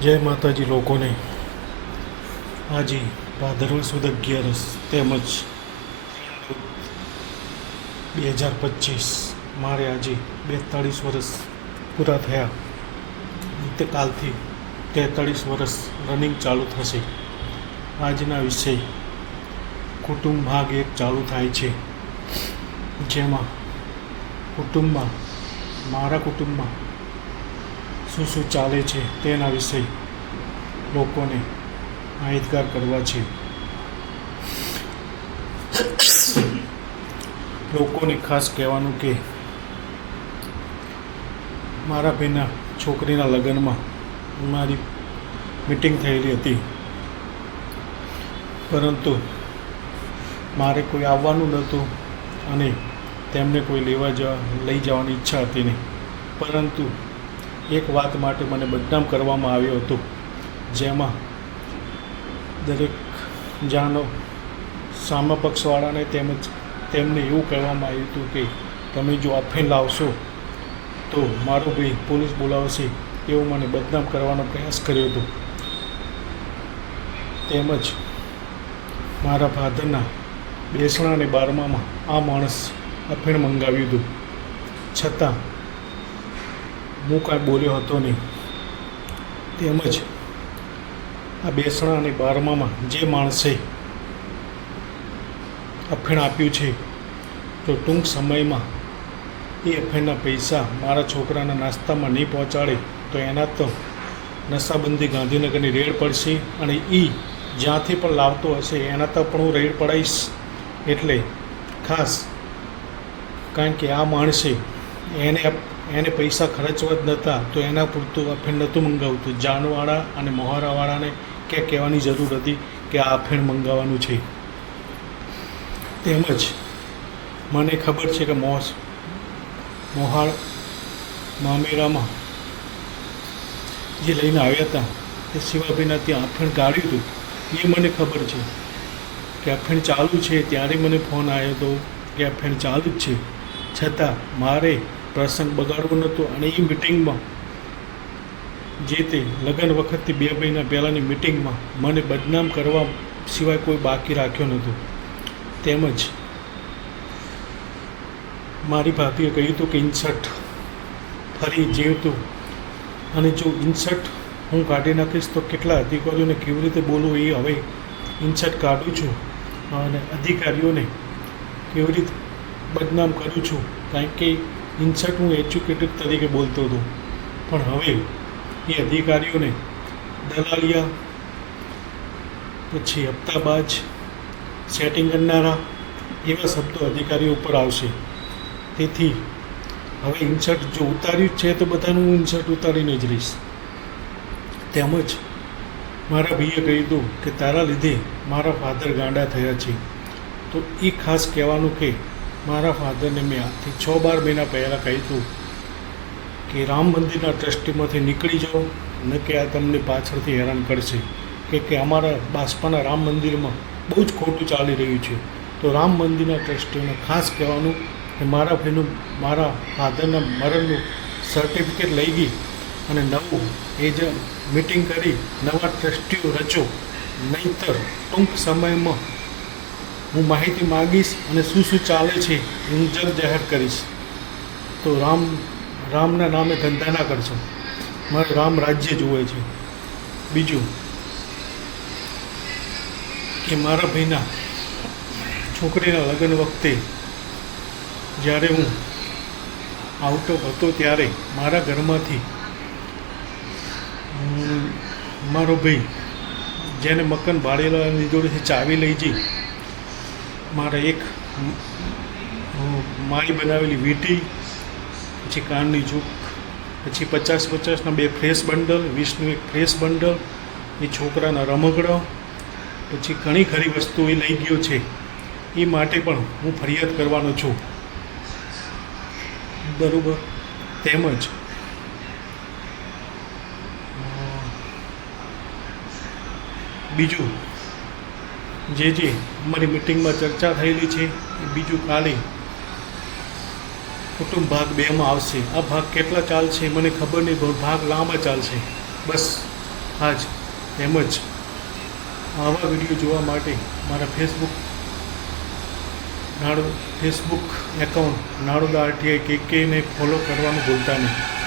જય માતાજી લોકોને. આજે ભાદરવા સુદ અગિયારસ તેમજ બે હજાર પચીસ મારે આજે બેતાળીસ વર્ષ પૂરા થયા. તે કાલથી તેતાળીસ વર્ષ રનિંગ ચાલુ થશે. આજના વિષય કુટુંબ ભાગ એક ચાલુ થાય છે. જેમાં કુટુંબમાં, મારા કુટુંબમાં શું શું ચાલે છે તેના વિશે લોકોને માહિતગાર કરવા છે. લોકોને ખાસ કહેવાનું કે મારા ભાઈના છોકરીના લગ્નમાં મારી મિટિંગ થયેલી હતી. પરંતુ મારે કોઈ આવવાનું નહોતું અને તેમને કોઈ લેવા જવા, લઈ જવાની ઈચ્છા હતી નહીં. પરંતુ એક વાત માટે મને બદનામ કરવામાં આવ્યો હતો, જેમાં દરેક જાણો સામા પક્ષવાળાને તેમજ તેમને એવું કહેવામાં આવ્યું હતું કે, તમે જો અફીણ લાવશો, તો મારો ભાઈ પોલીસ બોલાવશે. એવું મને બદનામ કરવાનો પ્રયાસ કર્યો હતો. તેમજ મારા ફાધરના બેસણા અને બારમામાં આ માણસ અફીણ મંગાવ્યું હતું. છતાં હું કાંઈ બોલ્યો હતો નહીં. તેમજ આ બેસણા અને બારમામાં જે માણસે અફેણ આપ્યું છે, તો ટૂંક સમયમાં એ અફેણના પૈસા મારા છોકરાના નાસ્તામાં નહીં પહોંચાડે, તો એના તો નશાબંધી ગાંધીનગરની રેડ પડશે અને એ જ્યાંથી પણ લાવતો હશે, એના તો પણ હું રેડ પડાવીશ એટલે ખાસ, કારણ કે આ માણસે એને એને પૈસા ખર્ચવા જ નહોતા તો એના પૂરતું અફેણ નહોતું મંગાવતું. જાનવાળા અને મોહરાવાળાને ક્યાં કહેવાની જરૂર હતી કે આ અફેણ મંગાવવાનું છે. તેમજ મને ખબર છે કે મોસ, મોહાળ મામેરામાં જે લઈને આવ્યા હતા, તે શિવાભાઈના ત્યાં અફેણ કાઢ્યું હતું. એ મને ખબર છે કે અફેણ ચાલુ છે, ત્યારે મને ફોન આવ્યો હતો કે અફેણ ચાલુ જ છે. છતાં મારે પ્રસંગ બગાડવો નહોતો અને એ મિટિંગમાં જે તે લગ્ન વખતથી બે મહિના પહેલાંની મિટિંગમાં મને બદનામ કરવા સિવાય કોઈ બાકી રાખ્યો નહોતો. તેમજ મારી ભાભીએ કહ્યું હતું કે ઇન્સર્ટ ફરી જીવતું. અને જો ઇન્સર્ટ હું કાઢી નાખીશ તો કેટલા અધિકારીઓને કેવી રીતે બોલવું એ હવે ઇન્સર્ટ કાઢું છું અને અધિકારીઓને કેવી રીતે બદનામ કરું છું? કારણ કે ઇન્સર્ટ હું એજ્યુકેટેડ તરીકે બોલતો હતો. પણ હવે એ અધિકારીઓને દલાલિયા, પછી હપ્તાબાજ સેટિંગ કરનારા એવા શબ્દો અધિકારીઓ ઉપર આવશે. તેથી હવે ઇન્સર્ટ જો ઉતાર્યું છે તો બધાનું હું ઇન્સર્ટ ઉતારીને જ રહીશ. તેમજ મારા ભાઈએ કહી દઉં કે તારા લીધે મારા ફાધર ગાંડા થયા છે. તો એ ખાસ કહેવાનું કે મારા ફાધરને મેં આજથી છ બાર મહિના પહેલાં કહ્યું કે રામ મંદિરના ટ્રસ્ટીમાંથી નીકળી જાઓ ન કે આ તમને પાછળથી હેરાન કરશે. કે કે અમારા બાસપાના રામ મંદિરમાં બહુ જ ખોટું ચાલી રહ્યું છે. તો રામ મંદિરના ટ્રસ્ટીઓને ખાસ કહેવાનું કે મારા ભાઈનું મારા ફાધરના મરણનું સર્ટિફિકેટ લઈ ગઈ અને નવું એ જ મિટિંગ કરી, નવા ટ્રસ્ટીઓ રચો. નહીંતર ટૂંક સમયમાં હું માહિતી માગીશ અને શું શું ચાલે છે એ હું જગ જાહેર કરીશ. તો રામ, રામના નામે ધંધા ના કરશો. મારે રામ રાજ્ય જોવે છે. બીજું, કે મારા ભાઈના છોકરીના લગ્ન વખતે જ્યારે હું આઉટ ઓફ હતો ત્યારે મારા ઘરમાંથી મારો ભાઈ જેને મકાન ભાડેલા જોડેથી ચાવી લઈ જઈ મારા એક મારી બનાવેલી વીંટી, પછી કાનની ચૂક પછી પચાસ પચાસના બે ફ્રેશ બંડલ, વીસનું એક ફ્રેશ બંડલ, એ છોકરાના રમકડા, પછી ઘણી ખરી વસ્તુ એ લઈ ગયો છે. એ માટે પણ હું ફરિયાદ કરવાનો છું. બરાબર? તેમજ બીજું જે જે અમારી મિટિંગમાં ચર્ચા થયેલી છે, એ બીજું કાલે કુટુંબ ભાગ બેમાં આવશે. આ ભાગ કેટલા ચાલશે મને ખબર નહીં, પણ ભાગ લાંબા ચાલશે. બસ આજ તેમજ આવા વીડિયો જોવા માટે મારા ફેસબુક નાડો ફેસબુક એકાઉન્ટ નાડોદા આરટીઆઈ કે કેને ફોલો કરવાનું ભૂલતા નહીં.